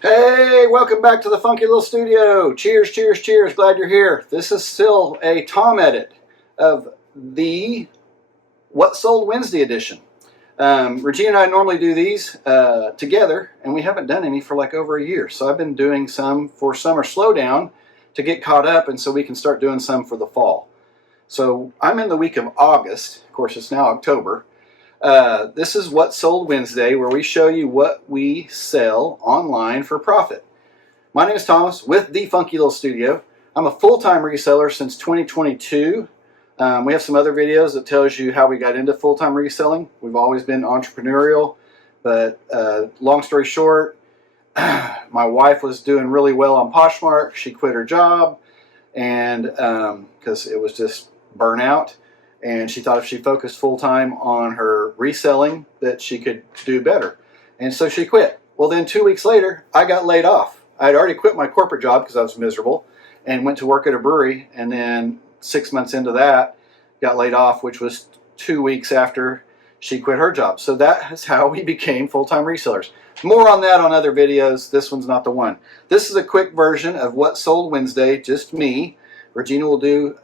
Hey, welcome back to the funky little studio. Cheers, cheers, cheers. Glad you're here. This is still a Tom edit of the What Sold Wednesday edition. Regina and I normally do these together, and we haven't done any for like over a year. So I've been doing some for summer slowdown to get caught up, and so we can start doing some for the fall. So I'm in the week of August. Of course, it's now October. This is What Sold Wednesday, where we show you what we sell online for profit. My name is Thomas with the Funky Little Studio. I'm a full-time reseller since 2022. We have some other videos that tells you how we got into full-time reselling. We've always been entrepreneurial, but long story short, my wife was doing really well on Poshmark. She quit her job, and because it was just burnout. And she thought if she focused full-time on her reselling that she could do better. And so she quit. Well, then 2 weeks later, I got laid off. I had already quit my corporate job because I was miserable and went to work at a brewery. And then 6 months into that, got laid off, which was 2 weeks after she quit her job. So that is how we became full-time resellers. More on that on other videos. This one's not the one. This is a quick version of What Sold Wednesday, just me. Regina will do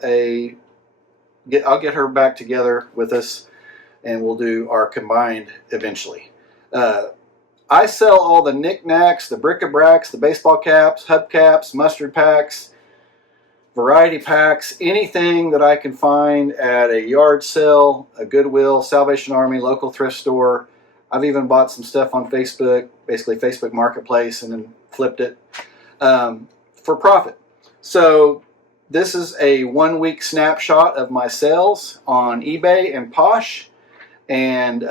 I'll get her back together with us, and we'll do our combined eventually. I sell all the knickknacks, the bric-a-bracs, the baseball caps, hubcaps, mustard packs, variety packs, anything that I can find at a yard sale, a Goodwill, Salvation Army, local thrift store. I've even bought some stuff on Facebook, basically Facebook Marketplace, and then flipped it for profit. So this is a 1 week snapshot of my sales on eBay and Posh, and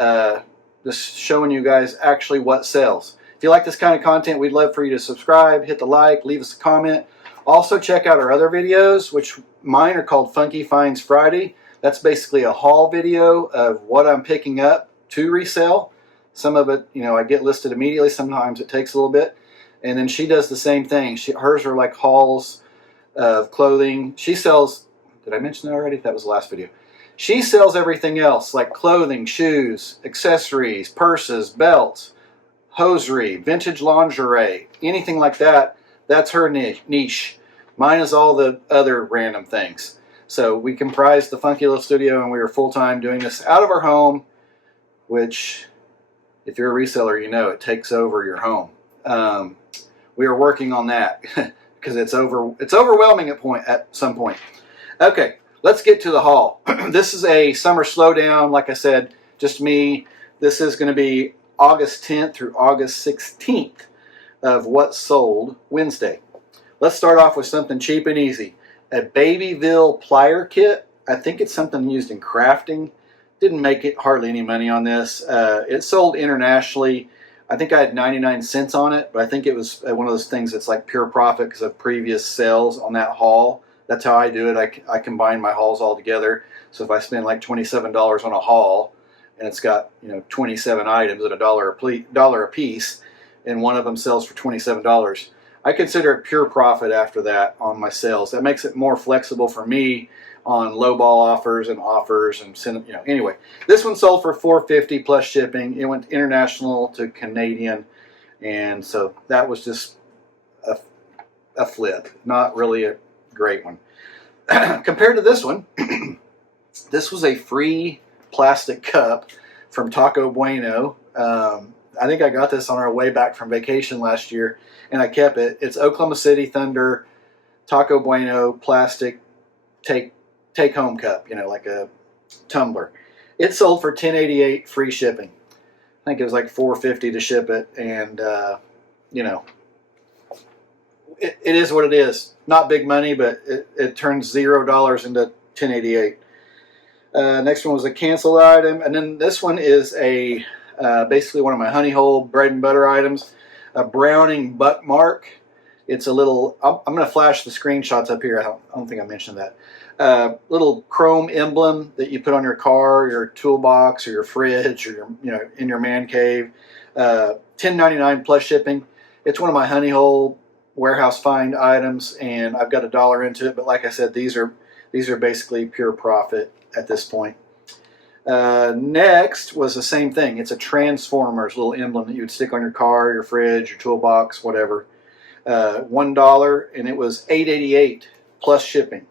just showing you guys actually what sells. If you like this kind of content, we'd love for you to subscribe, hit the like, leave us a comment. Also check out our other videos, which mine are called Funky Finds Friday. That's basically a haul video of what I'm picking up to resell. Some of it, I get listed immediately. Sometimes it takes a little bit. And then she does the same thing. Hers are like hauls of clothing. She sells, did I mention that already? That was the last video. She sells everything else, like clothing, shoes, accessories, purses, belts, hosiery, vintage lingerie, anything like that. That's her niche. Mine is all the other random things. So we comprise the Funky Little Studio, and we are full-time doing this out of our home, which, if you're a reseller, you know it takes over your home. We are working on that. Because it's overwhelming at some point. Okay, let's get to the haul. This is a summer slowdown, like I said, just me. This is going to be August 10th through August 16th of What Sold Wednesday. Let's start off with something cheap and easy. A Babyville plier kit. I think it's something used in crafting. Didn't make it hardly any money on this. It sold internationally. I think I had 99 cents on it, but I think it was one of those things that's like pure profit because of previous sales on that haul. That's how I do it. I combine my hauls all together. So if I spend like $27 on a haul, and it's got 27 items at $1 a piece, and one of them sells for $27, I consider it pure profit after that on my sales. That makes it more flexible for me on lowball offers and anyway, this one sold for $4.50 plus shipping. It went international to Canadian, and so that was just a flip, not really a great one. Compared to this one, this was a free plastic cup from Taco Bueno. I think I got this on our way back from vacation last year, and I kept it. It's Oklahoma City Thunder Taco Bueno plastic take home cup, like a tumbler. It sold for $10.88 free shipping. I think it was like $4.50 to ship it, and it is what it is. Not big money, but it turns $0 into $10.88. Next one was a canceled item, and then this one is a basically one of my honey hole bread and butter items, a Browning Buckmark. It's a little. I'm going to flash the screenshots up here. I don't think I mentioned that. Little chrome emblem that you put on your car, your toolbox, or your fridge, or your in your man cave. $10.99 plus shipping. It's one of my honey hole warehouse find items, and I've got $1 into it. But like I said, these are basically pure profit at this point. Next was the same thing. It's a Transformers little emblem that you would stick on your car, your fridge, your toolbox, whatever. $1, and it was $8.88 plus shipping.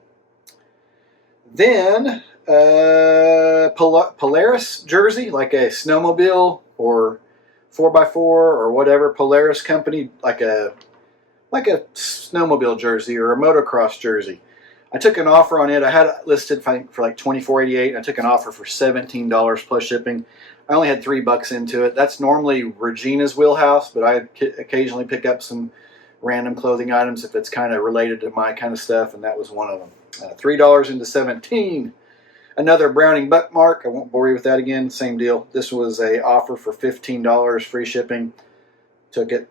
Then Polaris jersey, like a snowmobile or 4x4 or whatever, Polaris company, like a snowmobile jersey or a motocross jersey. I took an offer on it. I had it listed for like $24.88. I took an offer for $17 plus shipping. I only had $3 into it. That's normally Regina's wheelhouse, but I occasionally pick up some random clothing items if it's kind of related to my kind of stuff, and that was one of them. $3 into 17. Another Browning bookmark. I won't bore you with that again. Same deal. This was a offer for $15 free shipping. Took it.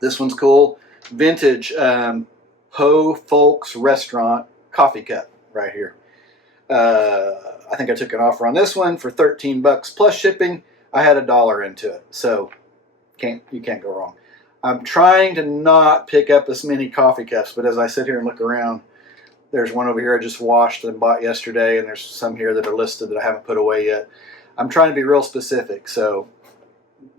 This one's cool. Vintage Ho Folks Restaurant coffee cup right here. I think I took an offer on this one for $13 plus shipping. I had $1 into it, so you can't go wrong. I'm trying to not pick up as many coffee cups, but as I sit here and look around, there's one over here I just washed and bought yesterday, and there's some here that are listed that I haven't put away yet. I'm trying to be real specific, so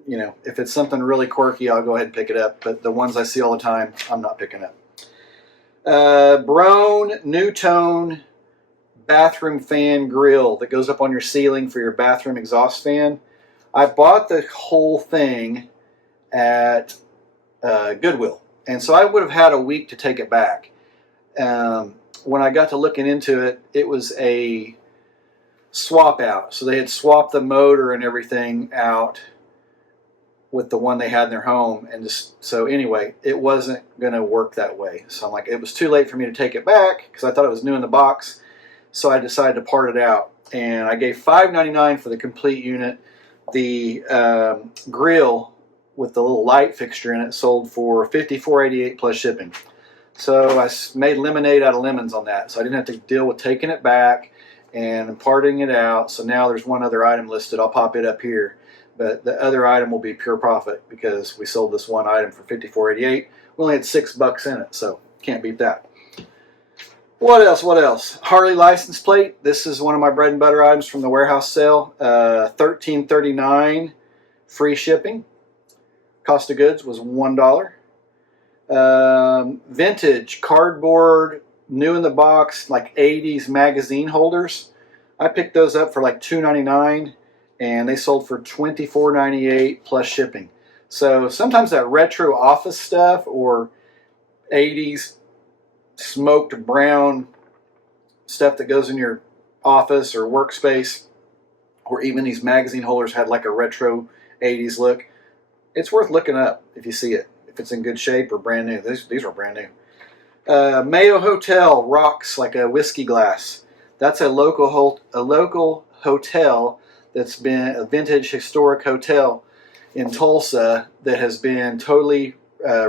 you know, if it's something really quirky, I'll go ahead and pick it up, but the ones I see all the time, I'm not picking up. Brown New Tone bathroom fan grill that goes up on your ceiling for your bathroom exhaust fan. I bought the whole thing at Goodwill, and so I would have had a week to take it back. When I got to looking into it, it was a swap out. So they had swapped the motor and everything out with the one they had in their home, and just so anyway, it wasn't going to work that way. So I'm like, it was too late for me to take it back because I thought it was new in the box. So I decided to part it out, and I gave $5.99 for the complete unit. The grill with the little light fixture in it sold for $54.88 plus shipping. So I made lemonade out of lemons on that. So I didn't have to deal with taking it back and parting it out. So now there's one other item listed. I'll pop it up here. But the other item will be pure profit because we sold this one item for $54.88. We only had $6 in it, so can't beat that. What else? What else? Harley license plate. This is one of my bread and butter items from the warehouse sale. $13.39 free shipping. Cost of goods was $1. Vintage cardboard, new in the box, like 80s magazine holders. I picked those up for like $2.99, and they sold for $24.98 plus shipping. So sometimes that retro office stuff or 80s smoked brown stuff that goes in your office or workspace, or even these magazine holders had like a retro 80s look. It's worth looking up if you see it, if it's in good shape or brand new. These are brand new. Mayo Hotel rocks like a whiskey glass. That's a local hotel that's been a vintage historic hotel in Tulsa that has been totally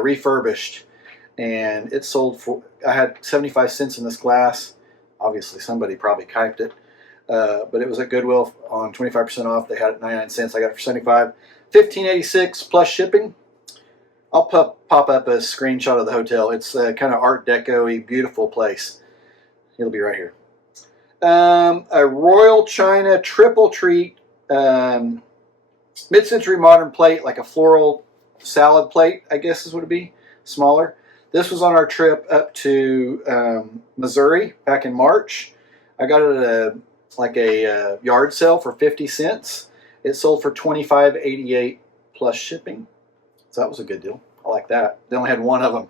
refurbished, and it sold for, I had 75 cents in this glass. Obviously somebody probably kiped it, but it was at Goodwill on 25% off. They had it 99 cents. I got it for 75. $15.86 plus shipping. I'll pop up a screenshot of the hotel. It's kind of Art Deco-y, beautiful place. It'll be right here. A Royal China triple treat mid-century modern plate, like a floral salad plate, I guess is what it'd be, smaller. This was on our trip up to Missouri back in March. I got it at a yard sale for 50 cents. It sold for $25.88 plus shipping. So that was a good deal. I like that. They only had one of them.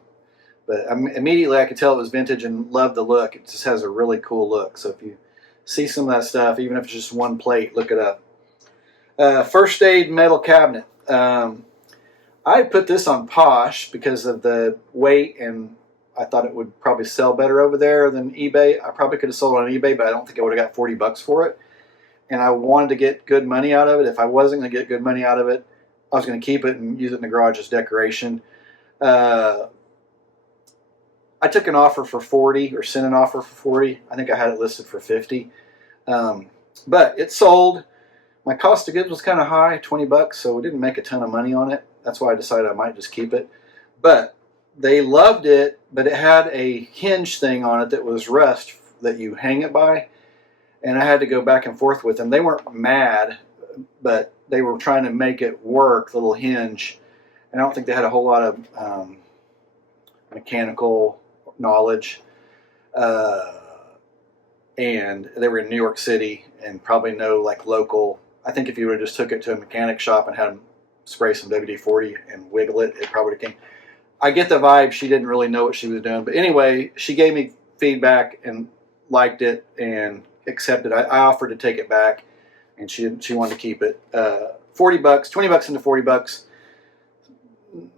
But immediately I could tell it was vintage and loved the look. It just has a really cool look. So if you see some of that stuff, even if it's just one plate, look it up. First Aid metal cabinet. I put this on Posh because of the weight, and I thought it would probably sell better over there than eBay. I probably could have sold it on eBay, but I don't think I would have got $40 for it. And I wanted to get good money out of it. If I wasn't going to get good money out of it, I was going to keep it and use it in the garage as decoration. I took an offer for 40, or sent an offer for 40. I think I had it listed for 50. But it sold. My cost of goods was kind of high, $20, so we didn't make a ton of money on it. That's why I decided I might just keep it. But they loved it, but it had a hinge thing on it that was rust that you hang it by. and I had to go back and forth with them. They weren't mad, but they were trying to make it work, the little hinge. And I don't think they had a whole lot of mechanical knowledge. And they were in New York City and probably no like local. I think if you would have just took it to a mechanic shop and had them spray some WD-40 and wiggle it, it probably came. I get the vibe she didn't really know what she was doing. But anyway, she gave me feedback and liked it and accepted. I offered to take it back, and she wanted to keep it. $40, $20 into $40.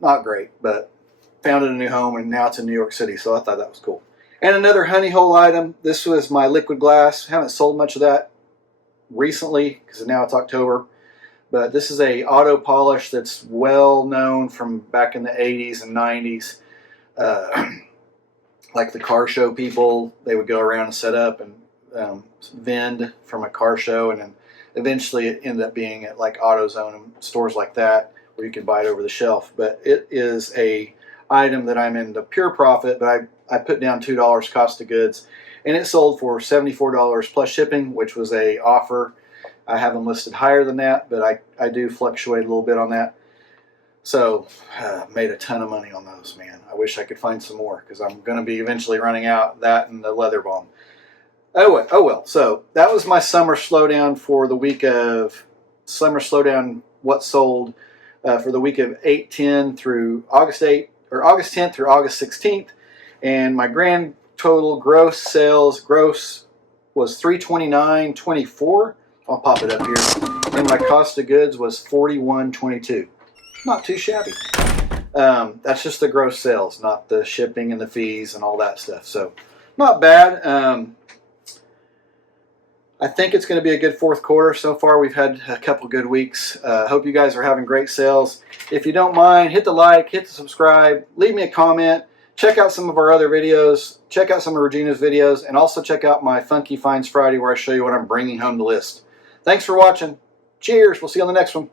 Not great, but found it a new home, and now it's in New York City, so I thought that was cool. And another honey hole item. This was my liquid glass. Haven't sold much of that recently because now it's October. But this is a auto polish that's well known from back in the 80s and 90s. Like the car show people, they would go around and set up and vend from a car show, and then eventually it ended up being at like AutoZone and stores like that where you can buy it over the shelf. But it is a item that I'm in the pure profit, but I put down $2 cost of goods, and it sold for $74 plus shipping, which was a offer. I have them listed higher than that, but I do fluctuate a little bit on that. So made a ton of money on those, man. I wish I could find some more because I'm going to be eventually running out. That and the leather balm. Oh well. So that was my summer slowdown for the week of summer slowdown. What sold for the week of 8/10 through August 8th or August 10th through August 16th, and my grand total gross sales was $329.24. I'll pop it up here, and my cost of goods was $41.22. Not too shabby. That's just the gross sales, not the shipping and the fees and all that stuff. So not bad. I think it's going to be a good fourth quarter. So far we've had a couple good weeks. Hope you guys are having great sales. If you don't mind, hit the like, hit the subscribe, leave me a comment. Check out some of our other videos. Check out some of Rajeana's videos, and also check out my Funky Finds Friday where I show you what I'm bringing home the list. Thanks for watching. Cheers. We'll see you on the next one.